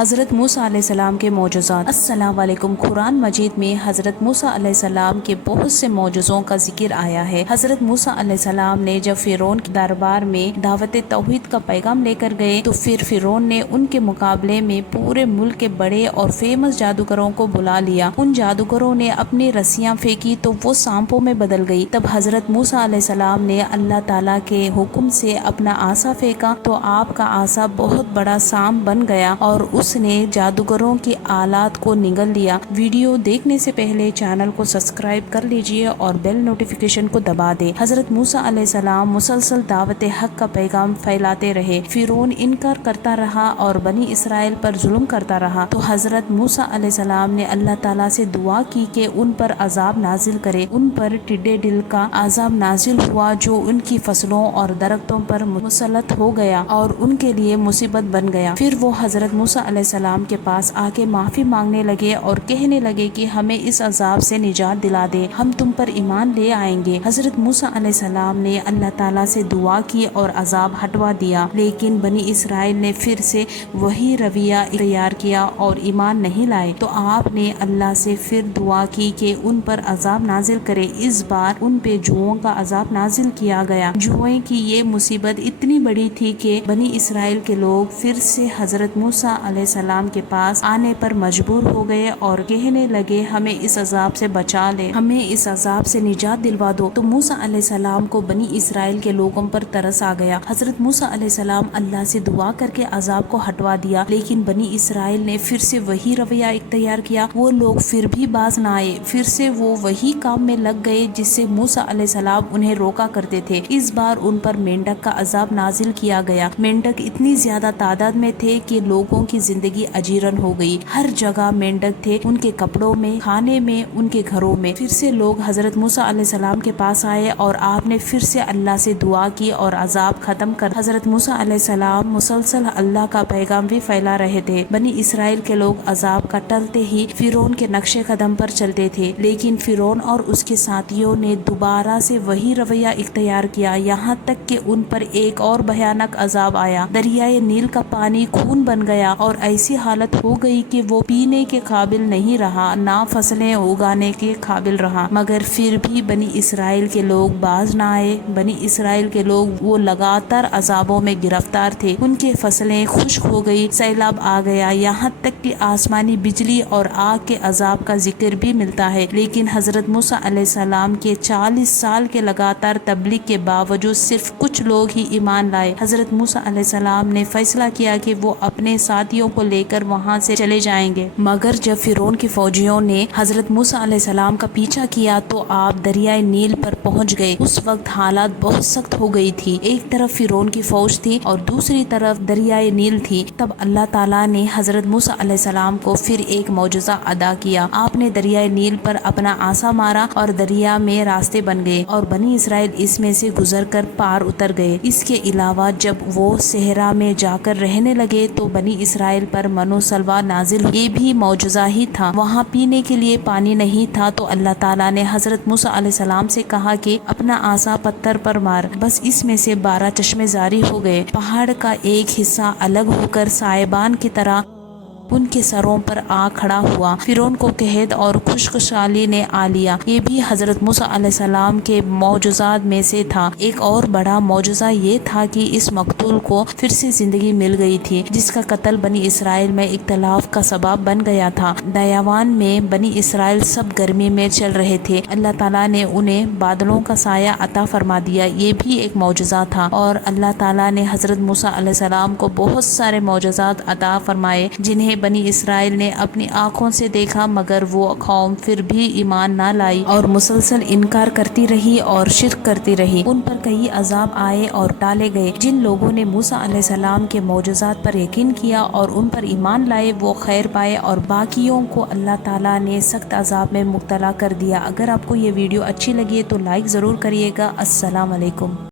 حضرت موسیٰ علیہ السلام کے معجزات۔ السلام علیکم۔ قرآن مجید میں حضرت موسیٰ علیہ السلام کے بہت سے معجزوں کا ذکر آیا ہے۔ حضرت موسیٰ علیہ السلام نے جب فرعون کے دربار میں دعوت توحید کا پیغام لے کر گئے تو پھر فرعون نے ان کے مقابلے میں پورے ملک کے بڑے اور فیمس جادوگروں کو بلا لیا۔ ان جادوگروں نے اپنی رسیاں پھینکی تو وہ سانپوں میں بدل گئی۔ تب حضرت موسیٰ علیہ السلام نے اللہ تعالیٰ کے حکم سے اپنا عصا پھینکا تو آپ کا عصا بہت بڑا سانپ بن گیا اور اس نے جادوگروں کی آلات کو نگل لیا۔ ویڈیو دیکھنے سے پہلے چینل کو سبسکرائب کر لیجئے اور بیل نوٹیفیکیشن کو دبا دیں۔ حضرت موسیٰ علیہ السلام مسلسل دعوت حق کا پیغام پھیلاتے رہے۔ فرعون انکار کرتا رہا اور بنی اسرائیل پر ظلم کرتا رہا تو حضرت موسیٰ علیہ السلام نے اللہ تعالیٰ سے دعا کی کہ ان پر عذاب نازل کرے۔ ان پر ٹڈے دل کا عذاب نازل ہوا جو ان کی فصلوں اور درختوں پر مسلط ہو گیا اور ان کے لیے مصیبت بن گیا۔ پھر وہ حضرت موسیٰ علیہ السلام کے پاس آ کے معافی مانگنے لگے اور کہنے لگے کہ ہمیں اس عذاب سے نجات دلا دے، ہم تم پر ایمان لے آئیں گے۔ حضرت موسیٰ علیہ السلام نے اللہ تعالیٰ سے دعا کی اور عذاب ہٹوا دیا، لیکن بنی اسرائیل نے پھر سے وہی رویہ اختیار کیا اور ایمان نہیں لائے تو آپ نے اللہ سے پھر دعا کی کہ ان پر عذاب نازل کرے۔ اس بار ان پہ جوؤں کا عذاب نازل کیا گیا۔ جوئیں کی یہ مصیبت اتنی بڑی تھی کہ بنی اسرائیل کے لوگ پھر سے حضرت موسیٰ علیہ السلام کے پاس آنے پر مجبور ہو گئے اور کہنے لگے ہمیں اس عذاب سے بچا لے، ہمیں اس عذاب سے نجات دلوا دو۔ تو موسیٰ علیہ السلام کو بنی اسرائیل کے لوگوں پر ترس آ گیا۔ حضرت موسیٰ علیہ السلام اللہ سے دعا کر کے عذاب کو ہٹوا دیا، لیکن بنی اسرائیل نے پھر سے وہی رویہ اختیار کیا۔ وہ لوگ پھر بھی باز نہ آئے، پھر سے وہ وہی کام میں لگ گئے جس سے موسیٰ علیہ السلام انہیں روکا کرتے تھے۔ اس بار ان پر مینڈک کا عذاب نازل کیا گیا۔ مینڈک اتنی زیادہ تعداد میں تھے کہ لوگوں کی زندگی اجیرن ہو گئی۔ ہر جگہ مینڈک تھے، ان کے کپڑوں میں، کھانے میں، ان کے گھروں میں۔ پھر سے لوگ حضرت موسیٰ علیہ السلام کے پاس آئے اور آپ نے پھر سے اللہ سے دعا کی اور عذاب ختم کر حضرت موسیٰ علیہ السلام مسلسل اللہ کا پیغام بھی پھیلا رہے تھے۔ بنی اسرائیل کے لوگ عذاب کا ٹلتے ہی فرعون کے نقش قدم پر چلتے تھے، لیکن فرعون اور اس کے ساتھیوں نے دوبارہ سے وہی رویہ اختیار کیا، یہاں تک کہ ان پر ایک اور بھیانک عذاب آیا۔ دریائے نیل کا پانی خون بن گیا اور ایسی حالت ہو گئی کہ وہ پینے کے قابل نہیں رہا، نہ فصلیں اگانے کے قابل رہا۔ مگر پھر بھی بنی اسرائیل کے لوگ باز نہ آئے۔ بنی اسرائیل کے لوگ وہ لگاتار عذابوں میں گرفتار تھے، ان کی فصلیں خشک ہو گئی، سیلاب آ گیا، یہاں تک کہ آسمانی بجلی اور آگ کے عذاب کا ذکر بھی ملتا ہے۔ لیکن حضرت موسیٰ علیہ السلام کے 40 سال کے لگاتار تبلیغ کے باوجود صرف کچھ لوگ ہی ایمان لائے۔ حضرت موسیٰ علیہ السلام نے فیصلہ کیا کہ وہ اپنے ساتھیوں کو لے کر وہاں سے چلے جائیں گے، مگر جب فرعون کی فوجیوں نے حضرت موسیٰ علیہ السلام کا پیچھا کیا تو آپ دریائے نیل پر پہنچ گئے۔ اس وقت حالات بہت سخت ہو گئی تھی، ایک طرف فرعون کی فوج تھی اور دوسری طرف دریائے نیل تھی۔ تب اللہ تعالیٰ نے حضرت موسیٰ علیہ السلام کو پھر ایک معجزہ عطا کیا۔ آپ نے دریائے نیل پر اپنا عصا مارا اور دریا میں راستے بن گئے اور بنی اسرائیل اس میں سے گزر کر پار اتر گئے۔ اس کے علاوہ جب وہ صحرا میں جا کر رہنے لگے تو بنی اسرائیل پر من و سلویٰ نازل ہوئی۔ یہ بھی معجزہ ہی تھا، وہاں پینے کے لیے پانی نہیں تھا تو اللہ تعالیٰ نے حضرت موسیٰ علیہ السلام سے کہا کہ اپنا عصا پتھر پر مار، بس اس میں سے 12 چشمے جاری ہو گئے۔ پہاڑ کا ایک حصہ الگ ہو کر سائبان کی طرح ان کے سروں پر آ کھڑا ہوا۔ فرعون کو قحط اور خشکسالی نے آ لیا۔ یہ بھی حضرت موسیٰ علیہ السلام کے معجزات میں سے تھا۔ ایک اور بڑا معجزہ یہ تھا کہ اس مقتول کو پھر سے زندگی مل گئی تھی، جس کا قتل بنی اسرائیل میں اختلاف کا سبب بن گیا تھا۔ دیاوان میں بنی اسرائیل سب گرمی میں چل رہے تھے، اللہ تعالیٰ نے انہیں بادلوں کا سایہ عطا فرما دیا، یہ بھی ایک معجزہ تھا۔ اور اللہ تعالیٰ نے حضرت موسیٰ علیہ السلام کو بہت سارے معجزات عطا فرمائے جنہیں بنی اسرائیل نے اپنی آنکھوں سے دیکھا، مگر وہ قوم پھر بھی ایمان نہ لائی اور مسلسل انکار کرتی رہی اور شرک کرتی رہی۔ ان پر کئی عذاب آئے اور ٹالے گئے۔ جن لوگوں نے موسیٰ علیہ السلام کے معجزات پر یقین کیا اور ان پر ایمان لائے وہ خیر پائے اور باقیوں کو اللہ تعالیٰ نے سخت عذاب میں مبتلا کر دیا۔ اگر آپ کو یہ ویڈیو اچھی لگی تو لائک ضرور کریے گا۔ السلام علیکم۔